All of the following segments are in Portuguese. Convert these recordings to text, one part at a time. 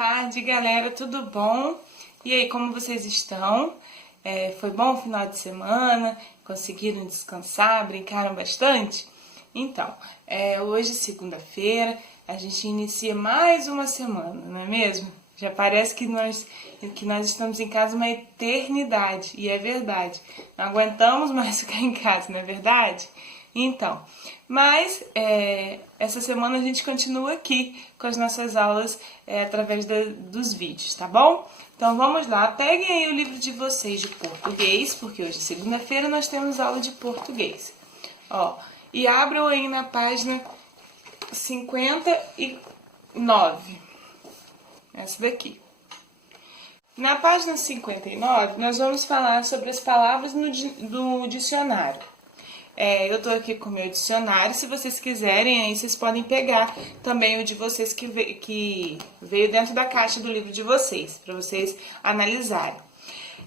tarde, galera, tudo bom? E aí, como vocês estão? Foi bom o final de semana? Conseguiram descansar? Brincaram bastante? Então, hoje, segunda-feira, a gente inicia mais uma semana, não é mesmo? Já parece que nós estamos em casa uma eternidade, e é verdade. Não aguentamos mais ficar em casa, não é verdade? Então, mas essa semana a gente continua aqui com as nossas aulas através dos vídeos, tá bom? Então vamos lá, peguem aí o livro de vocês de português, porque hoje, segunda-feira, nós temos aula de português. Ó, e abram aí na página 59, essa daqui. Na página 59, nós vamos falar sobre as palavras do dicionário. Eu tô aqui com o meu dicionário, se vocês quiserem, aí vocês podem pegar também o de vocês que veio dentro da caixa do livro de vocês, para vocês analisarem.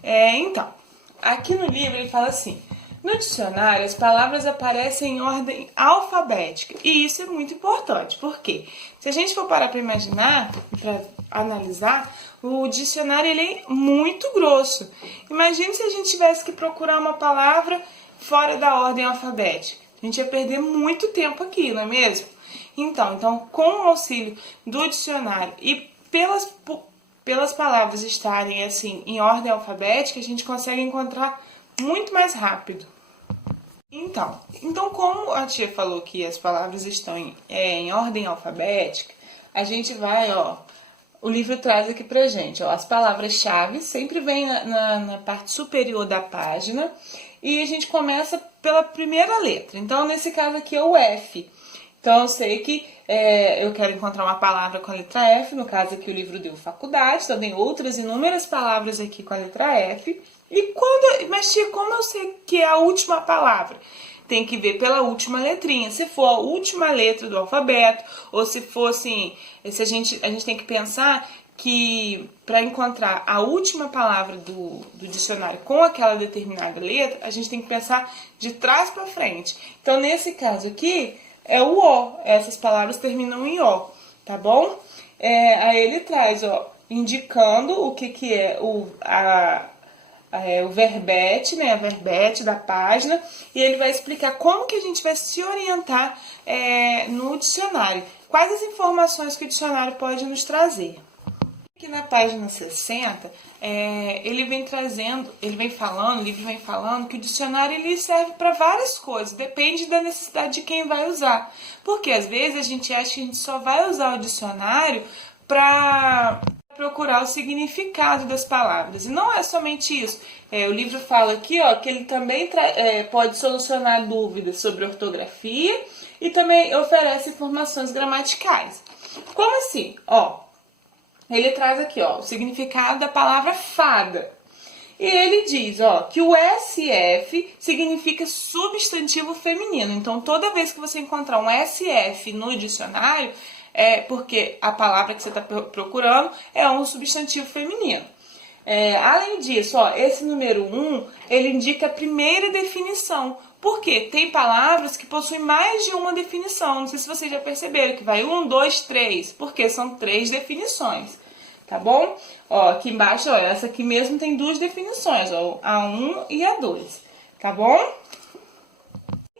Então, aqui no livro ele fala assim: no dicionário as palavras aparecem em ordem alfabética, e isso é muito importante, porque se a gente for parar para imaginar, para analisar, o dicionário ele é muito grosso. Imagine se a gente tivesse que procurar uma palavra fora da ordem alfabética. A gente ia perder muito tempo aqui, não é mesmo? Então com o auxílio do dicionário e pelas palavras estarem assim em ordem alfabética, a gente consegue encontrar muito mais rápido. Então como a tia falou que as palavras estão em ordem alfabética, a gente vai, o livro traz aqui pra gente, as palavras-chave sempre vêm na parte superior da página. E a gente começa pela primeira letra. Então, nesse caso aqui é o F. Então, eu sei que eu quero encontrar uma palavra com a letra F. No caso aqui, o livro deu faculdade. Então, tem outras inúmeras palavras aqui com a letra F. Mas, tia, como eu sei que é a última palavra? Tem que ver pela última letrinha. Se for a última letra do alfabeto, ou se for assim, a gente tem que pensar que para encontrar a última palavra do dicionário com aquela determinada letra, a gente tem que pensar de trás para frente. Então, nesse caso aqui, é o O. Essas palavras terminam em O, tá bom? Aí ele traz, indicando o que é o verbete, né? A verbete da página. E ele vai explicar como que a gente vai se orientar no dicionário. Quais as informações que o dicionário pode nos trazer. Aqui na página 60, o livro vem falando que o dicionário ele serve para várias coisas, depende da necessidade de quem vai usar. Porque às vezes a gente acha que a gente só vai usar o dicionário para procurar o significado das palavras. E não é somente isso. O livro fala aqui que ele também pode solucionar dúvidas sobre ortografia e também oferece informações gramaticais. Como assim? Ele traz aqui, o significado da palavra fada. E ele diz, que o SF significa substantivo feminino. Então, toda vez que você encontrar um SF no dicionário, é porque a palavra que você está procurando é um substantivo feminino. Além disso, esse número 1, ele indica a primeira definição. Por quê? Tem palavras que possuem mais de uma definição. Não sei se vocês já perceberam que vai 1, 2, 3. Porque são 3 definições. Tá bom? Aqui embaixo, essa aqui mesmo tem 2 definições. A 1 e a 2. Tá bom?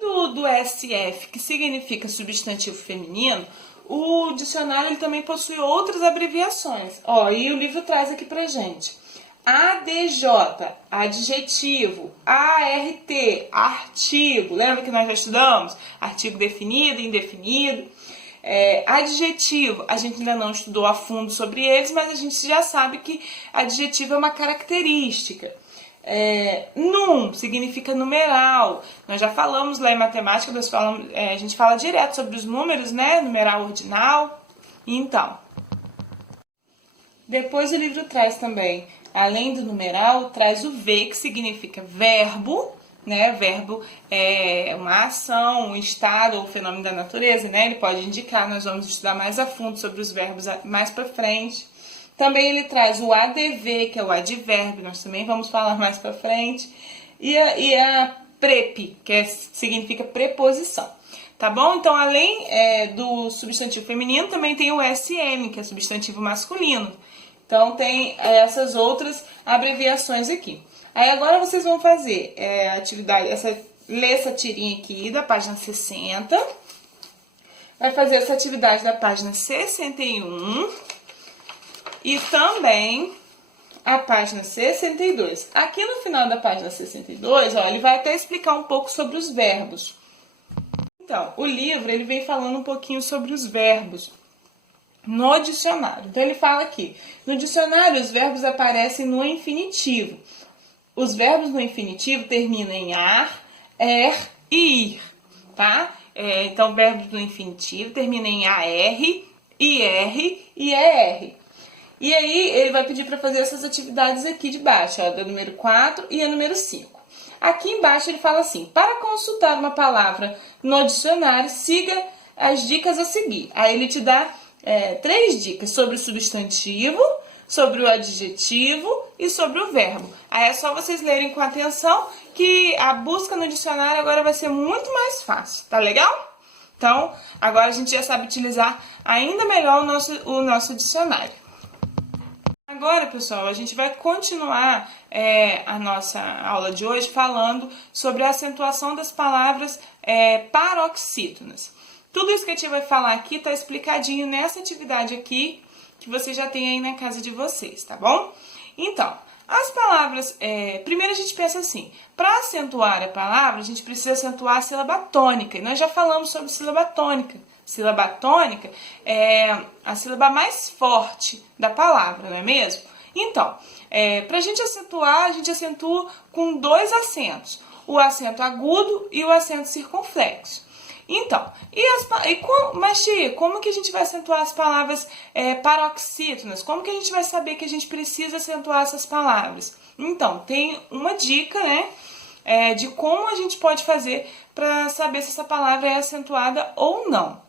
Do SF, que significa substantivo feminino, o dicionário ele também possui outras abreviações. E o livro traz aqui pra gente. ADJ, adjetivo. ART, artigo. Lembra que nós já estudamos? Artigo definido, indefinido. Adjetivo, a gente ainda não estudou a fundo sobre eles, mas a gente já sabe que adjetivo é uma característica. Num significa numeral. Nós já falamos lá em matemática, a gente fala direto sobre os números, né? Numeral ordinal. Então, depois o livro traz também, além do numeral, traz o V, que significa verbo, né? Verbo é uma ação, um estado ou fenômeno da natureza, né? Ele pode indicar, nós vamos estudar mais a fundo sobre os verbos mais para frente. Também ele traz o ADV, que é o advérbio, nós também vamos falar mais para frente. E a PREP, que significa preposição. tá bom? Então, além do substantivo feminino, também tem o SM, que é substantivo masculino. Então, tem essas outras abreviações aqui. Aí, agora vocês vão fazer a atividade, ler essa tirinha aqui da página 60. Vai fazer essa atividade da página 61 e também a página 62. Aqui no final da página 62, ó, ele vai até explicar um pouco sobre os verbos. Então, o livro ele vem falando um pouquinho sobre os verbos no dicionário. Então, ele fala aqui, no dicionário os verbos aparecem no infinitivo. Os verbos no infinitivo terminam em ar, e ir, tá? Então, verbos no infinitivo terminam em AR, IR e ER. E aí, ele vai pedir para fazer essas atividades aqui de baixo, ó, da número 4 e a número 5. Aqui embaixo ele fala assim, para consultar uma palavra no dicionário, siga as dicas a seguir. Aí ele te dá 3 dicas sobre o substantivo, sobre o adjetivo e sobre o verbo. Aí é só vocês lerem com atenção que a busca no dicionário agora vai ser muito mais fácil, tá legal? Então, agora a gente já sabe utilizar ainda melhor o nosso dicionário. Agora, pessoal, a gente vai continuar a nossa aula de hoje falando sobre a acentuação das palavras paroxítonas. Tudo isso que a tia vai falar aqui está explicadinho nessa atividade aqui que você já tem aí na casa de vocês, tá bom? Então, as palavras, primeiro a gente pensa assim, para acentuar a palavra, a gente precisa acentuar a sílaba tônica, e nós já falamos sobre sílaba tônica. Sílaba tônica é a sílaba mais forte da palavra, não é mesmo? Então, para a gente acentua com 2 acentos, o acento agudo e o acento circunflexo. Então, mas tia, como que a gente vai acentuar as palavras paroxítonas? Como que a gente vai saber que a gente precisa acentuar essas palavras? Então, tem uma dica, né, de como a gente pode fazer para saber se essa palavra é acentuada ou não.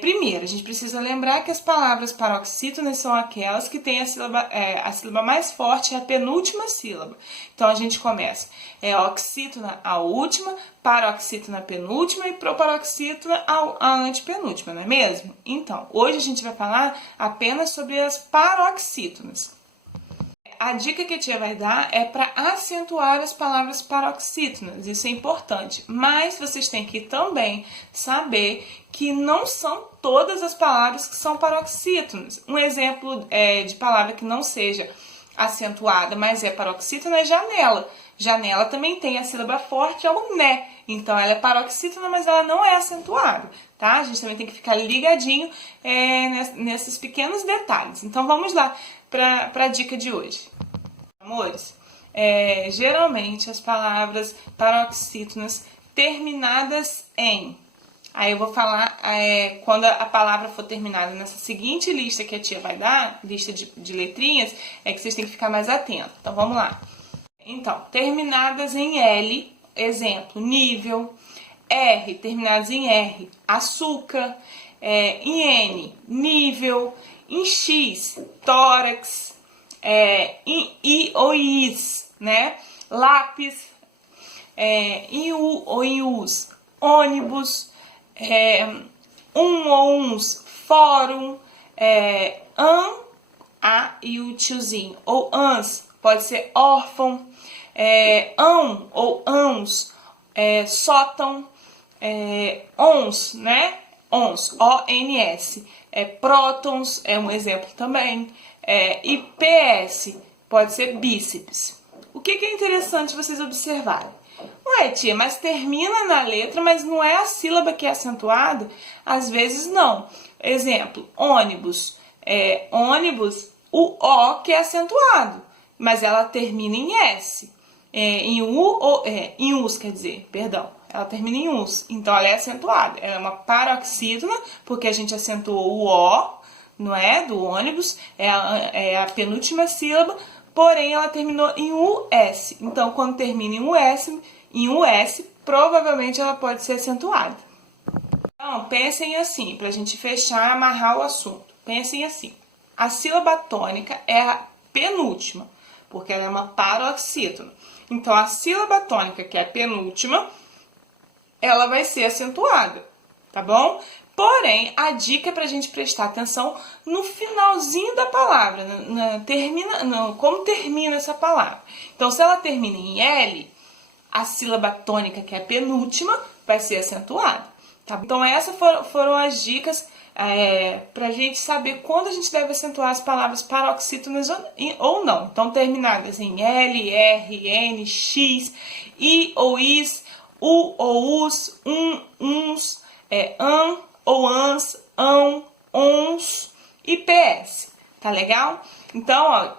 Primeiro, a gente precisa lembrar que as palavras paroxítonas são aquelas que têm a sílaba mais forte, é a penúltima sílaba. Então, a gente começa oxítona a última, paroxítona a penúltima e proparoxítona a antepenúltima, não é mesmo? Então, hoje a gente vai falar apenas sobre as paroxítonas. A dica que a tia vai dar é para acentuar as palavras paroxítonas, isso é importante. Mas vocês têm que também saber que não são todas as palavras que são paroxítonas. Um exemplo de palavra que não seja acentuada, mas é paroxítona é janela. Janela também tem a sílaba forte, é o né. Então, ela é paroxítona, mas ela não é acentuada, tá? A gente também tem que ficar ligadinho nesses pequenos detalhes. Então, vamos lá para a dica de hoje. Amores, geralmente as palavras paroxítonas terminadas em... Aí eu vou falar quando a palavra for terminada nessa seguinte lista que a tia vai dar, lista de letrinhas, que vocês têm que ficar mais atentos. Então, vamos lá. Então, terminadas em L, exemplo, nível. R, terminadas em R, açúcar. Em N, nível. Em X, tórax. Em I ou Is, né? Lápis. Em U ou em Us, ônibus. Ou uns, fórum. A e o tiozinho. Ou ans, pode ser órfão. Ou ãos, sótão. Ons, né? Ons, O-N-S. Prótons é um exemplo também. E PS, pode ser bíceps. O que é interessante vocês observarem? Ué, tia, mas termina na letra, mas não é a sílaba que é acentuada? Às vezes não. Exemplo, ônibus. Ônibus, o O que é acentuado, mas ela termina em S. Em us, quer dizer, perdão. Ela termina em us, então ela é acentuada. Ela é uma paroxítona, porque a gente acentuou o O, não é? Do ônibus, é a penúltima sílaba, porém ela terminou em US. Então, quando termina em US, provavelmente ela pode ser acentuada. Então, pensem assim, pra gente fechar, amarrar o assunto. Pensem assim, a sílaba tônica é a penúltima, porque ela é uma paroxítona. Então, a sílaba tônica, que é a penúltima, ela vai ser acentuada, tá bom? Porém, a dica é pra gente prestar atenção no finalzinho da palavra, como termina essa palavra. Então, se ela termina em L, a sílaba tônica, que é a penúltima, vai ser acentuada. Tá? Então, essas foram as dicas pra gente saber quando a gente deve acentuar as palavras paroxítonas ou não. Então, terminadas em L, R, N, X, I ou IS, U ou US, uns, an ou ans, ão, ons e PS. Tá legal? Então, ó,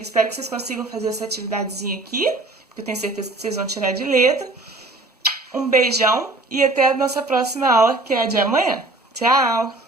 espero que vocês consigam fazer essa atividadezinha aqui, porque eu tenho certeza que vocês vão tirar de letra. Um beijão e até a nossa próxima aula, que é a de amanhã. Tchau!